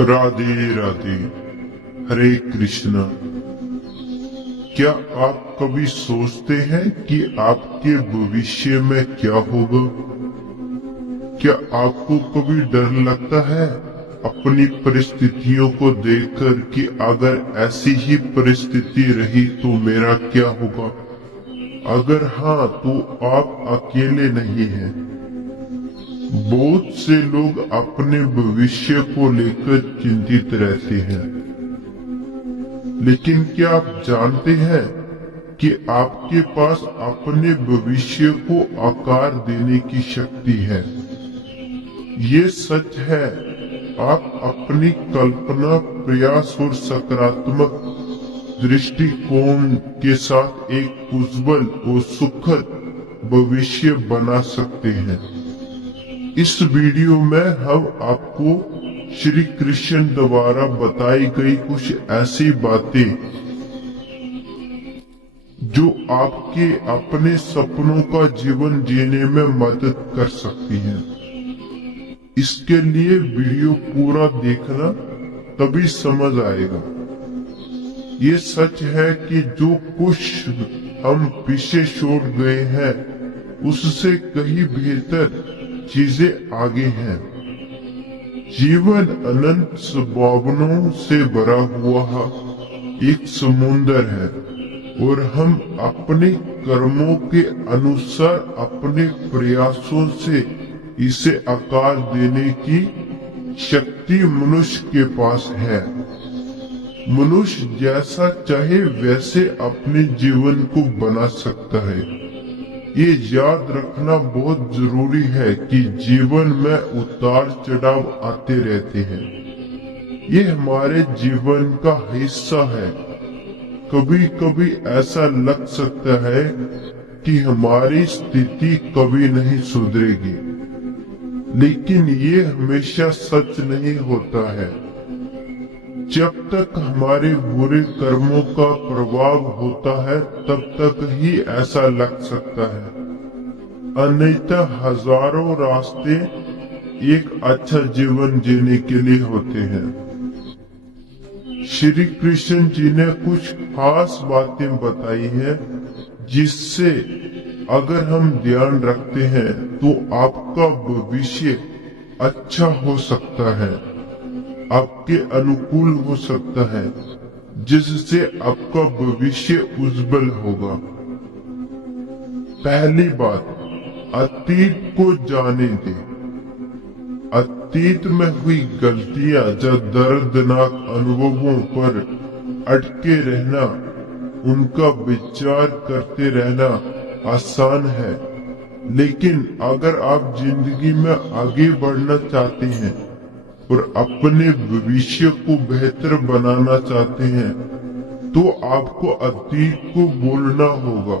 राधे राधे। हरे कृष्णा। क्या आप कभी सोचते हैं कि आपके भविष्य में क्या होगा? क्या आपको कभी डर लगता है अपनी परिस्थितियों को देखकर कि अगर ऐसी ही परिस्थिति रही तो मेरा क्या होगा? अगर हाँ, तो आप अकेले नहीं हैं। बहुत से लोग अपने भविष्य को लेकर चिंतित रहते हैं, लेकिन क्या आप जानते हैं कि आपके पास अपने भविष्य को आकार देने की शक्ति है? ये सच है। आप अपनी कल्पना, प्रयास और सकारात्मक दृष्टिकोण के साथ एक उज्जवल और सुखद भविष्य बना सकते हैं। इस वीडियो में हम आपको श्री कृष्ण द्वारा बताई गई कुछ ऐसी बातें जो आपके अपने सपनों का जीवन जीने में मदद कर सकती हैं। इसके लिए वीडियो पूरा देखना, तभी समझ आएगा। ये सच है कि जो कुछ हम पीछे छोड़ गए हैं उससे कहीं बेहतर चीजें आगे हैं। जीवन अनंत संभावनाओं से भरा हुआ एक समुद्र है और हम अपने कर्मों के अनुसार अपने प्रयासों से इसे आकार देने की शक्ति मनुष्य के पास है। मनुष्य जैसा चाहे वैसे अपने जीवन को बना सकता है। ये याद रखना बहुत जरूरी है कि जीवन में उतार चढ़ाव आते रहते हैं। ये हमारे जीवन का हिस्सा है। कभी कभी ऐसा लग सकता है कि हमारी स्थिति कभी नहीं सुधरेगी, लेकिन ये हमेशा सच नहीं होता है। जब तक हमारे बुरे कर्मों का प्रभाव होता है तब तक ही ऐसा लग सकता है, अन्यथा हजारों रास्ते एक अच्छा जीवन जीने के लिए होते हैं। श्री कृष्ण जी ने कुछ खास बातें बताई हैं जिससे अगर हम ध्यान रखते हैं तो आपका भविष्य अच्छा हो सकता है, आपके अनुकूल हो सकता है, जिससे आपका भविष्य उज्जवल होगा। पहली बात, अतीत को जाने दें। अतीत में हुई गलतियां या दर्दनाक अनुभवों पर अटके रहना, उनका विचार करते रहना आसान है, लेकिन अगर आप जिंदगी में आगे बढ़ना चाहते हैं और अपने भविष्य को बेहतर बनाना चाहते हैं तो आपको अतीत को भूलना होगा।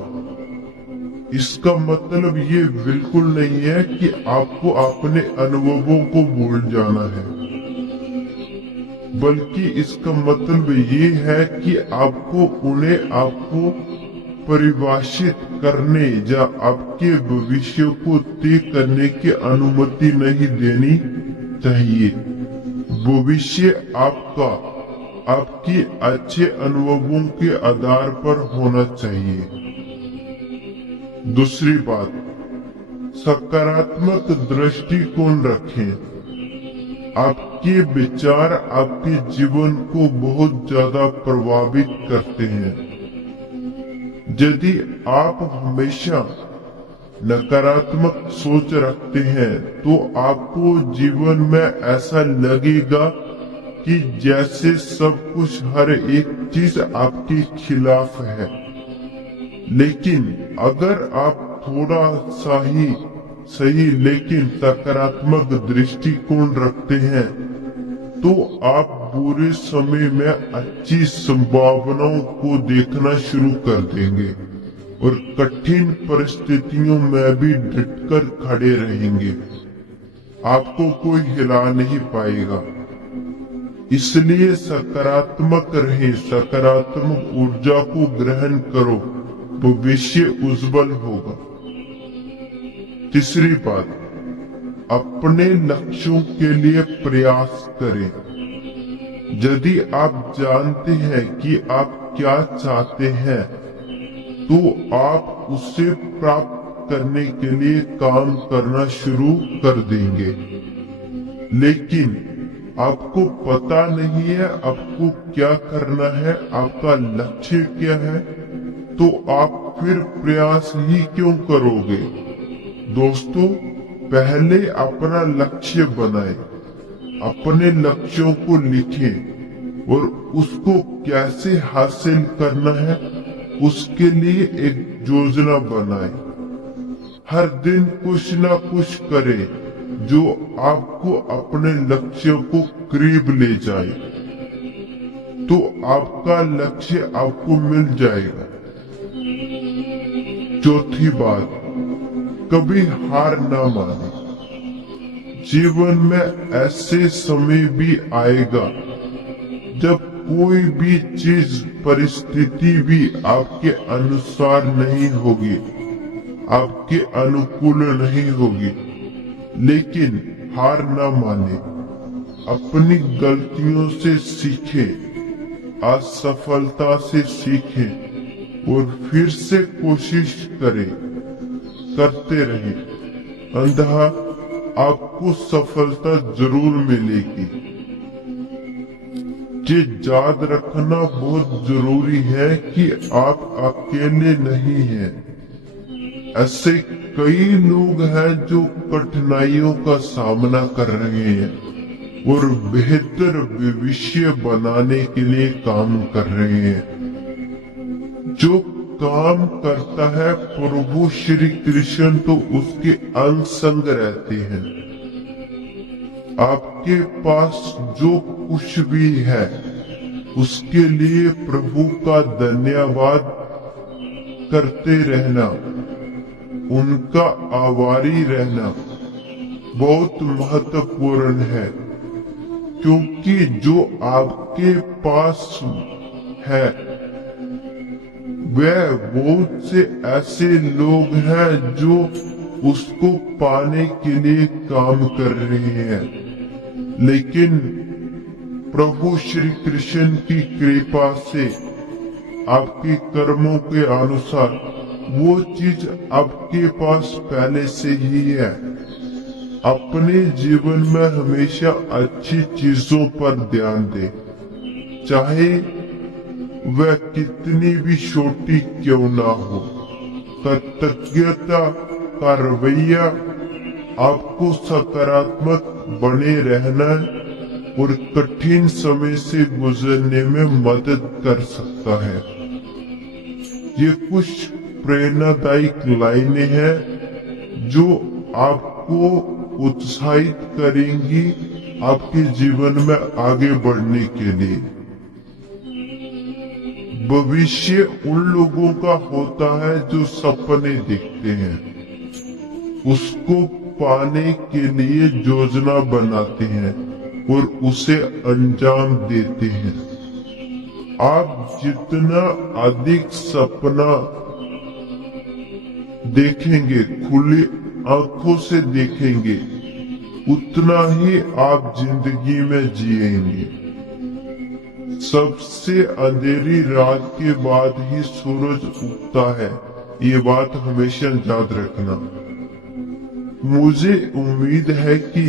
इसका मतलब ये बिल्कुल नहीं है कि आपको अपने अनुभवों को भूल जाना है, बल्कि इसका मतलब ये है कि आपको आपको परिभाषित करने या आपके भविष्य को तय करने की अनुमति नहीं देनी चाहिए। भविष्य आपका आपकी अच्छे अनुभवों के आधार पर होना चाहिए। दूसरी बात, सकारात्मक दृष्टिकोण रखें। आपके विचार आपके जीवन को बहुत ज्यादा प्रभावित करते हैं। यदि आप हमेशा नकारात्मक सोच रखते हैं तो आपको जीवन में ऐसा लगेगा कि जैसे सब कुछ, हर एक चीज आपके खिलाफ है। लेकिन अगर आप थोड़ा सा ही सही लेकिन सकारात्मक दृष्टिकोण रखते हैं तो आप बुरे समय में अच्छी संभावनाओं को देखना शुरू कर देंगे और कठिन परिस्थितियों में भी डटकर खड़े रहेंगे। आपको कोई हिला नहीं पाएगा। इसलिए सकारात्मक रहें, सकारात्मक ऊर्जा को ग्रहण करो, भविष्य उज्जवल होगा। तीसरी बात, अपने लक्ष्यों के लिए प्रयास करें। यदि आप जानते हैं कि आप क्या चाहते हैं, तो आप उसे प्राप्त करने के लिए काम करना शुरू कर देंगे। लेकिन आपको पता नहीं है आपको क्या करना है, आपका लक्ष्य क्या है, तो आप फिर प्रयास ही क्यों करोगे? दोस्तों, पहले अपना लक्ष्य बनाएं, अपने लक्ष्यों को लिखें और उसको कैसे हासिल करना है उसके लिए एक योजना बनाएं। हर दिन कुछ ना कुछ करें जो आपको अपने लक्ष्यों को करीब ले जाए, तो आपका लक्ष्य आपको मिल जाएगा। चौथी बात, कभी हार ना माने। जीवन में ऐसे समय भी आएगा जब कोई भी चीज, परिस्थिति भी आपके अनुसार नहीं होगी, आपके अनुकूल नहीं होगी। लेकिन हार ना माने, अपनी गलतियों से सीखें, असफलता से सीखें और फिर से कोशिश करें, करते रहें। अंततः आपको सफलता जरूर मिलेगी। ये याद रखना बहुत जरूरी है कि आप अकेले नहीं हैं। ऐसे कई लोग हैं जो कठिनाइयों का सामना कर रहे हैं और बेहतर भविष्य बनाने के लिए काम कर रहे हैं। जो काम करता है प्रभु श्री कृष्ण तो उसके अंग संग रहते हैं। आपके पास जो कुछ भी है उसके लिए प्रभु का धन्यवाद करते रहना, उनका आभारी रहना बहुत महत्वपूर्ण है। क्योंकि जो आपके पास है वह बहुत से ऐसे लोग हैं जो उसको पाने के लिए काम कर रहे हैं, लेकिन प्रभु श्री कृष्ण की कृपा से आपके कर्मों के अनुसार वो चीज आपके पास पहले से ही है। अपने जीवन में हमेशा अच्छी चीजों पर ध्यान दें, चाहे वह कितनी भी छोटी क्यों ना हो। कृतज्ञता का रवैया आपको सकारात्मक बने रहना और कठिन समय से गुजरने में मदद कर सकता है। ये कुछ प्रेरणादायक लाइनें हैं जो आपको उत्साहित करेंगी आपके जीवन में आगे बढ़ने के लिए। भविष्य उन लोगों का होता है जो सपने देखते हैं, उसको पाने के लिए योजना बनाते हैं और उसे अंजाम देते हैं। आप जितना अधिक सपना देखेंगे, खुली आंखों से देखेंगे, उतना ही आप जिंदगी में जिएंगे। सबसे अंधेरी रात के बाद ही सूरज उगता है, ये बात हमेशा याद रखना। मुझे उम्मीद है कि